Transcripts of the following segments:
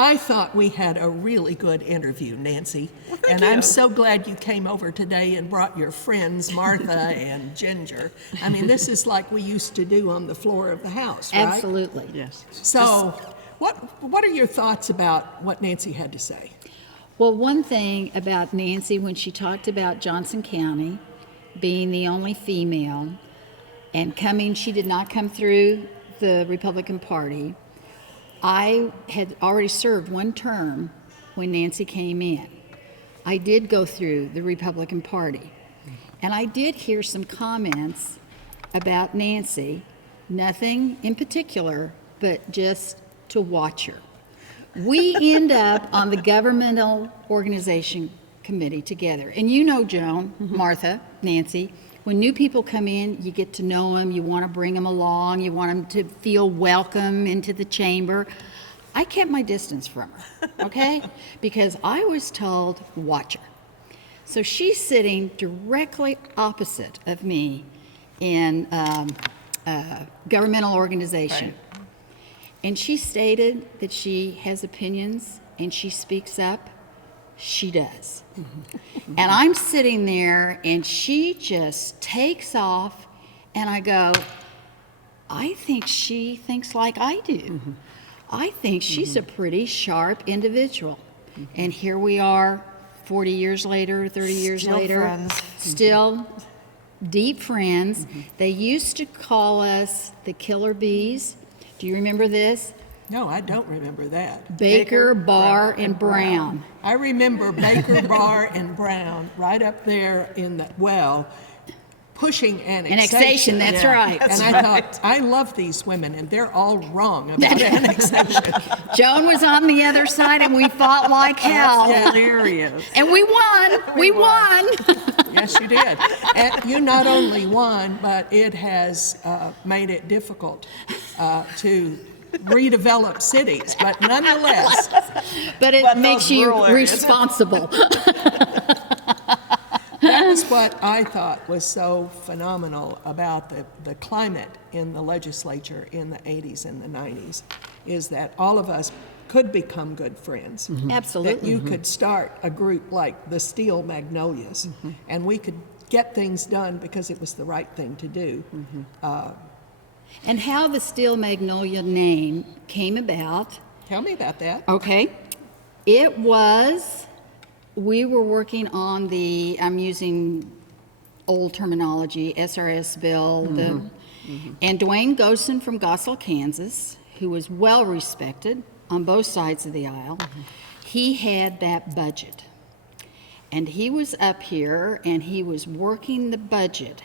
I thought we had a really good interview, Nancy. Well, and you. I'm so glad you came over today and brought your friends, Martha and Ginger. I mean, this is like we used to do on the floor of the House, right? Absolutely. Yes. So what are your thoughts about what Nancy had to say? Well, one thing about Nancy, when she talked about Johnson County being the only female and she did not come through the Republican Party. I had already served one term when Nancy came in. I did go through the Republican Party. And I did hear some comments about Nancy, nothing in particular, but just to watch her. We end up on the governmental organization committee together. And you know Joan, Martha, Nancy, when new people come in, you get to know them, you want to bring them along, you want them to feel welcome into the chamber. I kept my distance from her, okay? Because I was told, watch her. So she's sitting directly opposite of me in governmental organization. Right. And she stated that she has opinions and she speaks up. She does. And I'm sitting there and she just takes off and I go, I think she thinks like I do. I think she's a pretty sharp individual. And here we are 40 years later, 30 years Still later, friends. still deep friends. They used to call us the Killer Bees. Do you remember this? No, I don't remember that. Baker, Barr, and Brown. I remember Baker, Barr, and Brown right up there in the, pushing annexation. That's Yeah. right. And I thought, I love these women, and they're all wrong about annexation. Joan was on the other side, and we fought like hell. Hilarious. And we won. We won. Yes, you did. And you not only won, but it has made it difficult to redevelop cities. But nonetheless, But it But makes those you rural areas. responsible. that was what I thought was so phenomenal about the climate in the legislature in the 80s and the 90s, is that all of us could become good friends. That Absolutely. you could start a group like the Steel Magnolias, and we could get things done because it was the right thing to do. And how the Steel Magnolia name came about. Tell me about that. Okay. It was, we were working on I'm using old terminology, SRS bill, and Dwayne Gosen from Gossell, Kansas, who was well respected on both sides of the aisle, he had that budget. And he was up here and he was working the budget.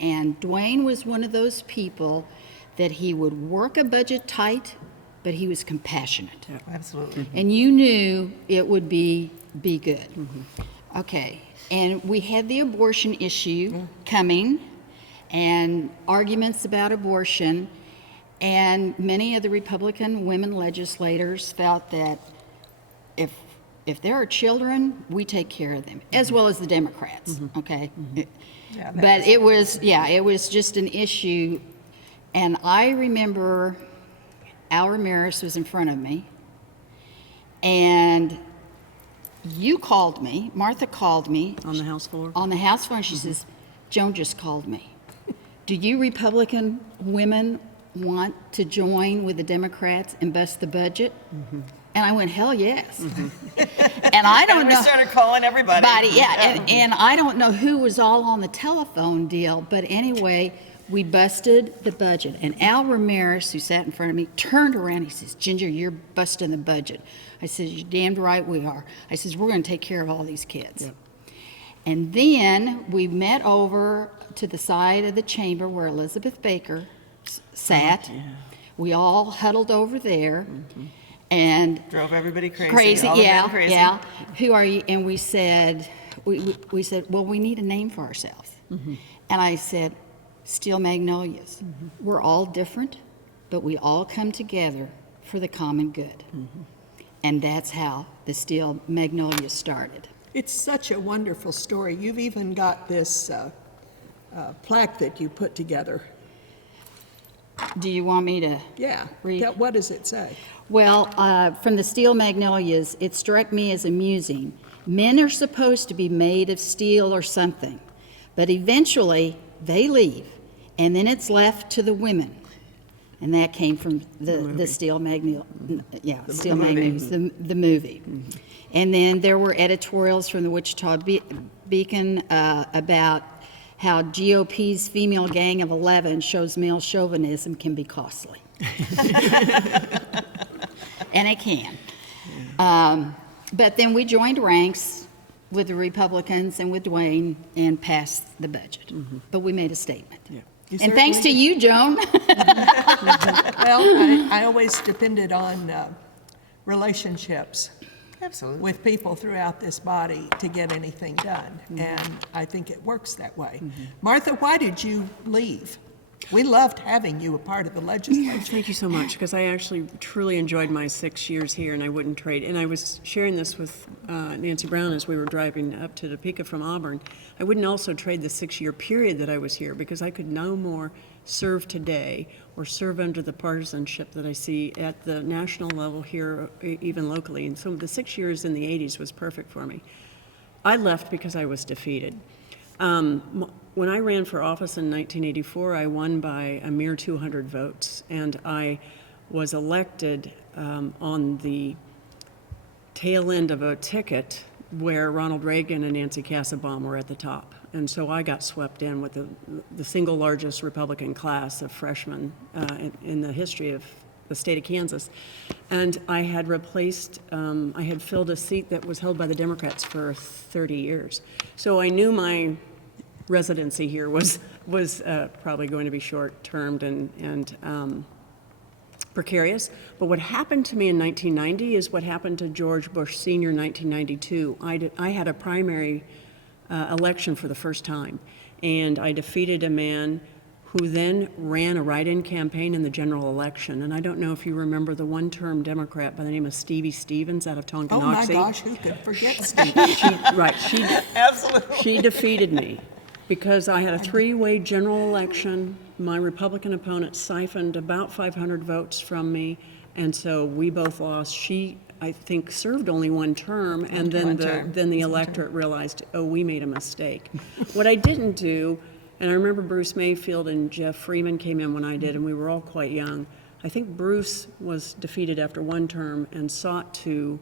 And Dwayne was one of those people that he would work a budget tight, but he was compassionate. Yeah, absolutely. And you knew it would be good. Okay, and we had the abortion issue coming and arguments about abortion, and many of the Republican women legislators felt that if there are children, we take care of them, as well as the Democrats, okay? Yeah, But it was just an issue, and I remember Al Ramirez was in front of me, and you called me, Martha called me. On the House floor? On the House floor, and she says, Joan just called me. Do you Republican women want to join with the Democrats and bust the budget? And I went, hell yes. And I don't And know. we started calling everybody. And I don't know who was all on the telephone deal, but anyway, we busted the budget. And Al Ramirez, who sat in front of me, turned around. He says, Ginger, you're busting the budget. I said, you're damned right we are. I says, we're going to take care of all these kids. Yep. And then we met over to the side of the chamber where Elizabeth Baker sat. We all huddled over there. And Drove everybody crazy. crazy, all the men yeah, crazy. yeah. Who are you? And we said, we said, well, we need a name for ourselves. And I said, Steel Magnolias. We're all different, but we all come together for the common good. And that's how the Steel Magnolias started. It's such a wonderful story. You've even got this plaque that you put together. Do you want me to? Yeah. Read. What does it say? Well, from the Steel Magnolias, it struck me as amusing. Men are supposed to be made of steel or something, but eventually they leave, and then it's left to the women. And that came from the Steel Magnolias, Steel Magnolias, the movie. And then there were editorials from the Wichita Beacon about how GOP's female gang of 11 shows male chauvinism can be costly. And it can. But then we joined ranks with the Republicans and with Dwayne and passed the budget. But we made a statement. You And thanks to certainly you, Joan. Well, I always depended on relationships Absolutely. with people throughout this body to get anything done, and I think it works that way. Martha, why did you leave? We loved having you a part of the legislature. Thank you so much, because I actually truly enjoyed my 6 years here, and I wouldn't trade. And I was sharing this with Nancy Brown as we were driving up to Topeka from Auburn. I wouldn't also trade the 6-year period that I was here, because I could no more serve today or serve under the partisanship that I see at the national level here, even locally. And so the 6 years in the 80s was perfect for me. I left because I was defeated. When I ran for office in 1984, I won by a mere 200 votes, and I was elected on the tail end of a ticket where Ronald Reagan and Nancy Kassebaum were at the top. And so I got swept in with the single largest Republican class of freshmen in the history of the state of Kansas. And I had I had filled a seat that was held by the Democrats for 30 years. So I knew my residency here was probably going to be short-termed and precarious. But what happened to me in 1990 is what happened to George Bush Sr. in 1992. I had a primary election for the first time, and I defeated a man who then ran a write-in campaign in the general election. And I don't know if you remember the one-term Democrat by the name of Stevie Stevens out of Oh Tonganoxie. my gosh, who could forget Steve? Absolutely. She defeated me because I had a 3-way general election. My Republican opponent siphoned about 500 votes from me, and so we both lost. She, I think, served only one term, and then the electorate realized, oh, we made a mistake. What I didn't do, and I remember Bruce Mayfield and Jeff Freeman came in when I did, and we were all quite young. I think Bruce was defeated after one term and sought to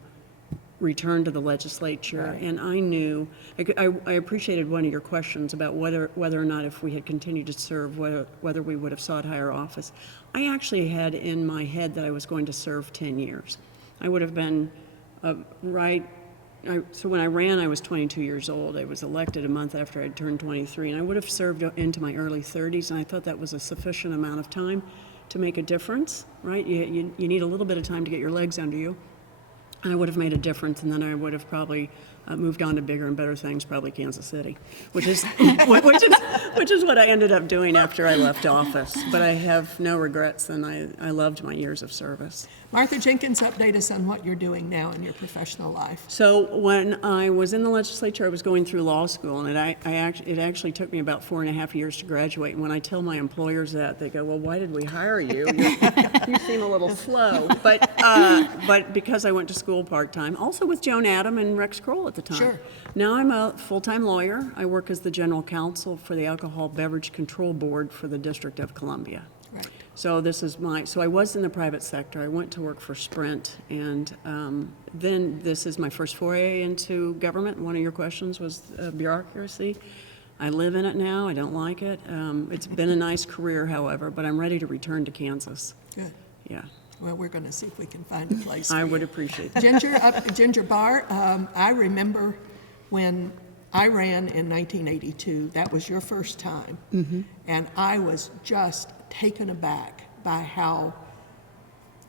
return to the legislature, Right. and I knew, I appreciated one of your questions about whether or not if we had continued to serve, whether we would have sought higher office. I actually had in my head that I was going to serve 10 years. I would have been so when I ran, I was 22 years old. I was elected a month after I'd turned 23, and I would have served into my early 30s, and I thought that was a sufficient amount of time to make a difference, right? You need a little bit of time to get your legs under you. I would have made a difference, and then I would have probably moved on to bigger and better things, probably Kansas City, which is what I ended up doing after I left office. But I have no regrets, and I loved my years of service. Martha Jenkins, update us on what you're doing now in your professional life. So when I was in the legislature, I was going through law school, and it actually took me about 4.5 years to graduate. And when I tell my employers that, they go, "Well, why did we hire you? You seem a little slow." But because I went to school part-time, also with Joan Adam and Rex Kroll at the time. Sure. Now I'm a full-time lawyer. I work as the general counsel for the Alcohol Beverage Control Board for the District of Columbia. Right. So I was in the private sector. I went to work for Sprint, and then this is my first foray into government. One of your questions was bureaucracy. I live in it now. I don't like it. It's been a nice career, however, but I'm ready to return to Kansas. Good. Yeah, Well, we're going to see if we can find a place for I you. would appreciate that. Ginger Barr, I remember when I ran in 1982, that was your first time, and I was just taken aback by how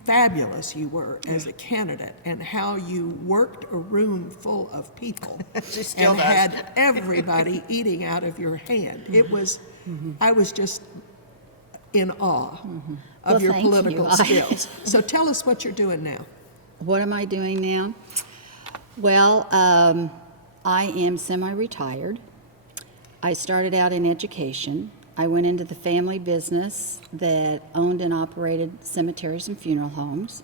fabulous you were as a candidate and how you worked a room full of people She still and does. had everybody eating out of your hand. It was, I was just in awe Well, of your thank you. political skills. So tell us what you're doing now. What am I doing now? Well, I am semi-retired. I started out in education. I went into the family business that owned and operated cemeteries and funeral homes.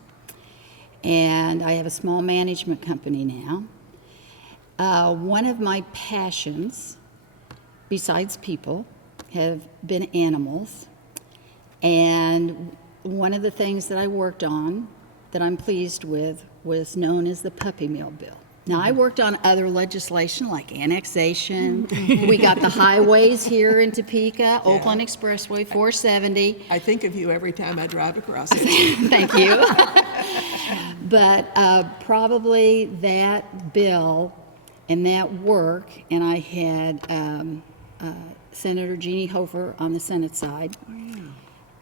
And I have a small management company now. One of my passions, besides people, have been animals. And one of the things that I worked on that I'm pleased with was known as the puppy mill bill. Now, I worked on other legislation like annexation. We got the highways here in Topeka, Oakland Expressway 470. I think of you every time I drive across it. Thank you. But probably that bill and that work, and I had Senator Jeannie Hofer on the Senate side,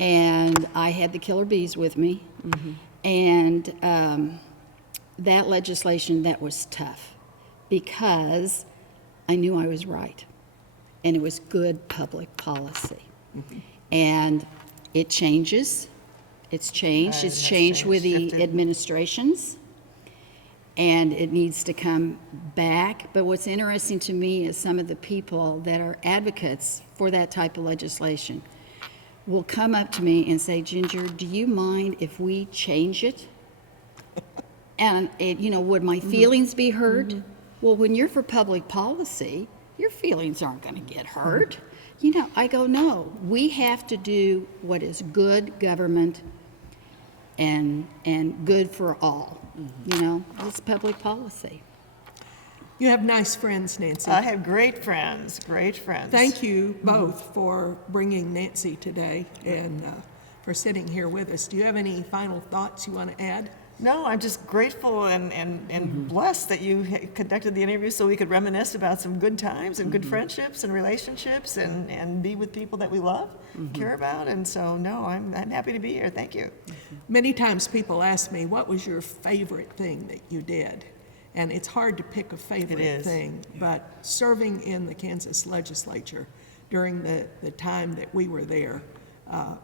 and I had the killer bees with me, and that legislation, that was tough because I knew I was right, and it was good public policy. And it changes. It's changed. It's changed with the administrations, and it needs to come back. But what's interesting to me is some of the people that are advocates for that type of legislation will come up to me and say, Ginger, do you mind if we change it? And, would my feelings be hurt? Well, when you're for public policy, your feelings aren't going to get hurt. I go, no, we have to do what is good government and good for all. It's public policy. You have nice friends, Nancy. I have great friends, great friends. Thank you both for bringing Nancy today and for sitting here with us. Do you have any final thoughts you want to add? No, I'm just grateful and blessed that you conducted the interview so we could reminisce about some good times and good friendships and relationships and be with people that we love, care about. And so, no, I'm happy to be here. Thank you. Many times people ask me, what was your favorite thing that you did? And it's hard to pick a favorite thing, but serving in the Kansas legislature during the time that we were there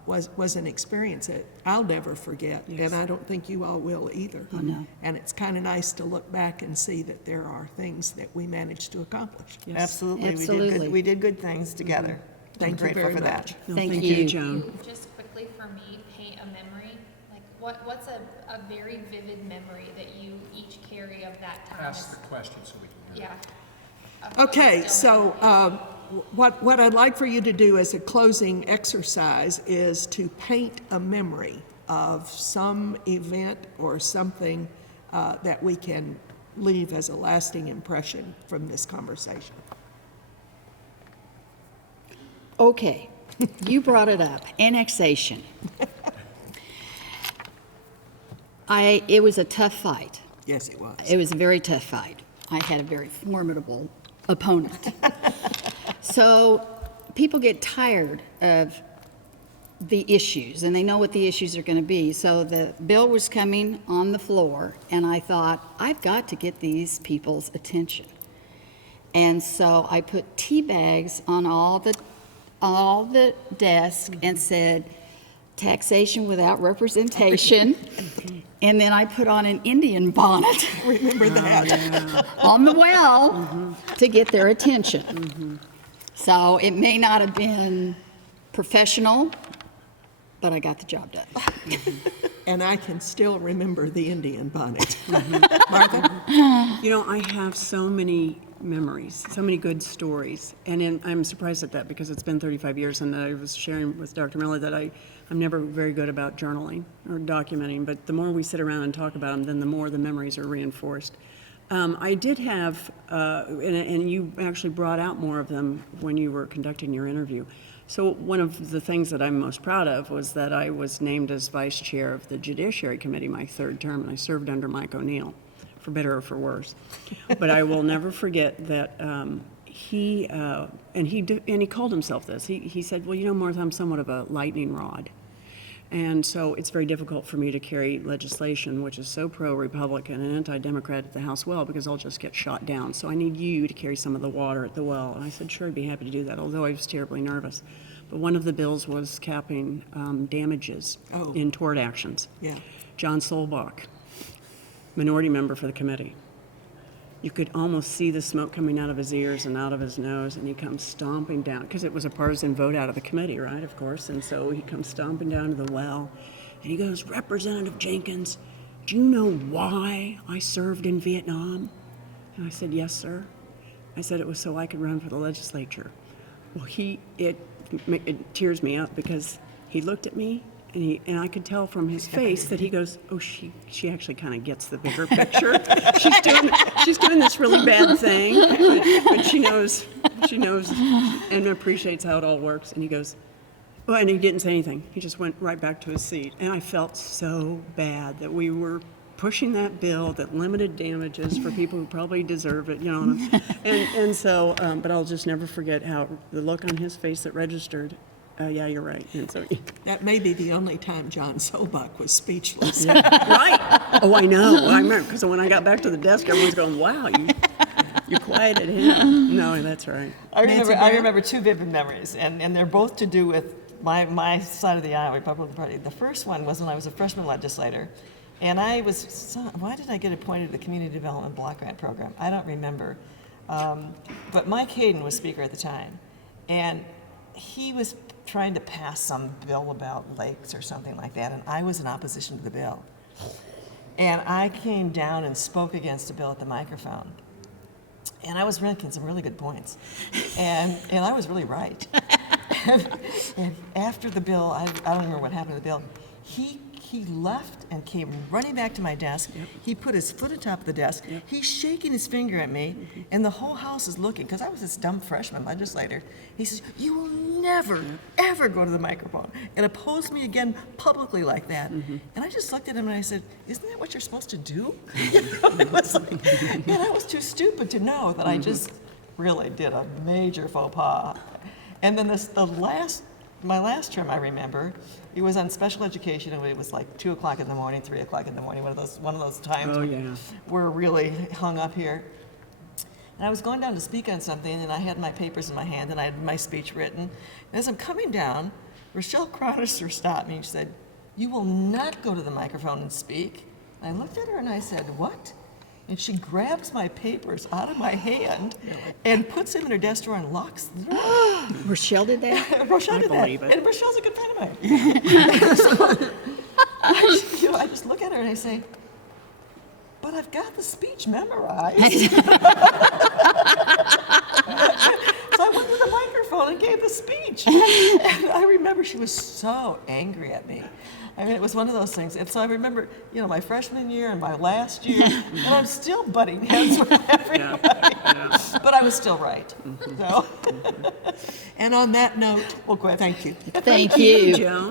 was an experience that I'll never forget, and I don't think you all will either. Oh, no. And it's kind of nice to look back and see that there are things that we managed to accomplish. Yes. Absolutely. Absolutely. We did good things together. Thank you I'm grateful very for much. that. No, Thank you. Joan. Just quickly for me, paint a memory. Like what's a very vivid memory that you each carry of that time? Ask the question so we can hear. Yeah. Okay, so what I'd like for you to do as a closing exercise is to paint a memory of some event or something that we can leave as a lasting impression from this conversation. Okay, you brought it up, annexation. It was a tough fight. Yes, it was. It was a very tough fight. I had a very formidable opponent. So people get tired of the issues, and they know what the issues are going to be. So the bill was coming on the floor, and I thought, I've got to get these people's attention. And so I put tea bags on all the desks and said, taxation without representation. And then I put on an Indian bonnet Remember that. on the well to get their attention. So it may not have been professional, but I got the job done. And I can still remember the Indian bonnet. Martha? I have so many memories, so many good stories, and I'm surprised at that because it's been 35 years, and I was sharing with Dr. Miller that I'm never very good about journaling or documenting, but the more we sit around and talk about them, then the more the memories are reinforced. I did have, and you actually brought out more of them when you were conducting your interview. So one of the things that I'm most proud of was that I was named as vice chair of the Judiciary Committee my third term, and I served under Mike O'Neill, for better or for worse. But I will never forget that he called himself this. He said, well, Martha, I'm somewhat of a lightning rod. And so it's very difficult for me to carry legislation which is so pro-Republican and anti-Democrat at the House well because I'll just get shot down. So I need you to carry some of the water at the well. And I said, sure, I'd be happy to do that, although I was terribly nervous. But one of the bills was capping damages in tort actions. Yeah. John Solbach, minority member for the committee, you could almost see the smoke coming out of his ears and out of his nose, and he comes stomping down, because it was a partisan vote out of the committee, right, of course, and so he comes stomping down to the well, and he goes, "Representative Jenkins, do you know why I served in Vietnam?" And I said, "Yes, sir." I said, "It was so I could run for the legislature." Well, it tears me up, because he looked at me, and I could tell from his face that he goes, "Oh, she actually kind of gets the bigger picture. she's doing this really bad thing, but she knows and appreciates how it all works." And he goes, "Oh," and he didn't say anything. He just went right back to his seat. And I felt so bad that we were pushing that bill that limited damages for people who probably deserve it, and so, but I'll just never forget how the look on his face that registered. Yeah, you're right. And so, That may be the only time John Sobuk was speechless. right? Oh, I know. I remember, because when I got back to the desk, everyone's going, "Wow, you quieted him." No, that's right. I Nancy remember, Brown? I remember two vivid memories, and they're both to do with my side of the aisle, Republican Party. The first one was when I was a freshman legislator, and why did I get appointed to the Community Development Block Grant Program? I don't remember. But Mike Hayden was Speaker at the time, and he was trying to pass some bill about lakes or something like that, and I was in opposition to the bill. And I came down and spoke against the bill at the microphone. And I was making some really good points. And I was really right. And after the bill, I don't remember what happened to the bill, he left and came running back to my desk. Yep. He put his foot atop the desk. Yep. He's shaking his finger at me, and the whole house is looking, because I was this dumb freshman legislator. He says, "You will never, ever go to the microphone and oppose me again publicly like that." And I just looked at him and I said, "Isn't that what you're supposed to do?" It was like, and I was too stupid to know that I just really did a major faux pas. And then my last term, I remember, it was on special education, and it was like 2 o'clock in the morning, 3 o'clock in the morning, one of those times when we're really hung up here. And I was going down to speak on something, and I had my papers in my hand, and I had my speech written. And as I'm coming down, Rochelle Cronister stopped me and she said, "You will not go to the microphone and speak." And I looked at her and I said, "What?" And she grabs my papers out of my hand and puts them in her desk drawer and locks the door. Rochelle did that? Rochelle did that. believe it. And Rochelle's a good friend of mine. So, I just look at her and I say, "But I've got the speech memorized." So I went to the microphone and gave the speech. And I remember she was so angry at me. I mean, it was one of those things. And so I remember, my freshman year and my last year, and I'm still butting heads with everybody. But I was still right. So. And on that note, We'll quit. thank you. Thank you. Joan.